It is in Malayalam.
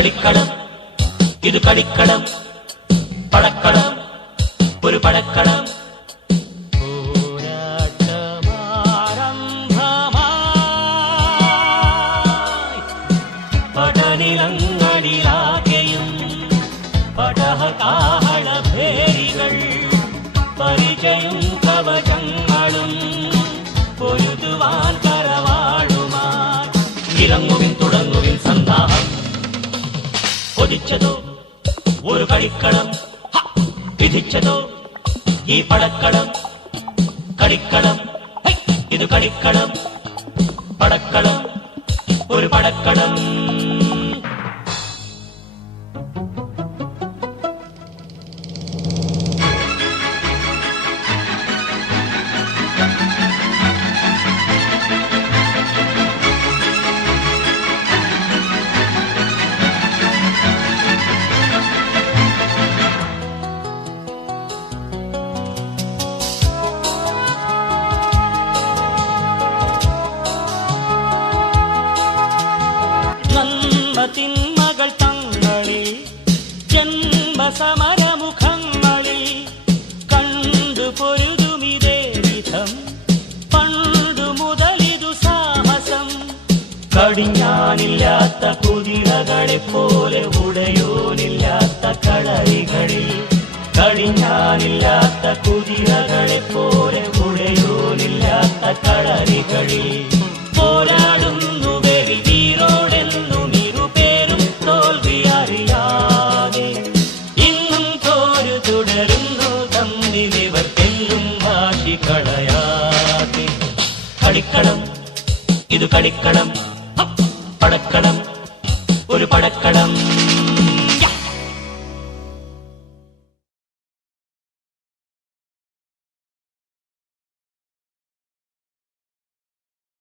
കളിക്കളം ഇത് കളിക്കളം പടക്കളം ഒരു പടക്കളം പടനിലങ്ങളിലാകെയും പടഹകാഹളഭേരികൾ പരിചയും കവചങ്ങളും പൊരുതുവാൻ കരവാളുമാർ ഇറങ്ങുവിൻ തുടങ്ങുവിൻ സന്നാഹം കൊതിച്ചതോ ഒരു കളിക്കളം വിധിച്ചതോ ഈ പടക്കളം കളിക്കളം ഇത് കളിക്കളം പടക്കളം ഒരു പടക്കളം തിന്മകൾ തങ്ങളിൽ ജന്മസമരമുഖങ്ങളിൽ കണ്ടു പൊരുതുമിതേ വിധം പണ്ടു മുതലിതു സാഹസം കടിഞ്ഞാനില്ലാത്ത കുതിരകളെ പോലെ ഉടയോനില്ലാത്ത കളരികളിൽ കടിഞ്ഞാനില്ലാത്ത കുതിരകളെ പോലെ ഉടയോനില്ലാത്ത കളരികളിൽ പോരാടുന്നു വെളിവീരോടെന്നും ഇരുപേരും തോൽവി അറിയാതെ ഇന്നും തോരു തുടരുന്നു തമ്മിലിവർ തെല്ലും വാശി കളയാതെ കളിക്കളം ഇത് കളിക്കളം പടക്കളം ഒരു പടക്കളം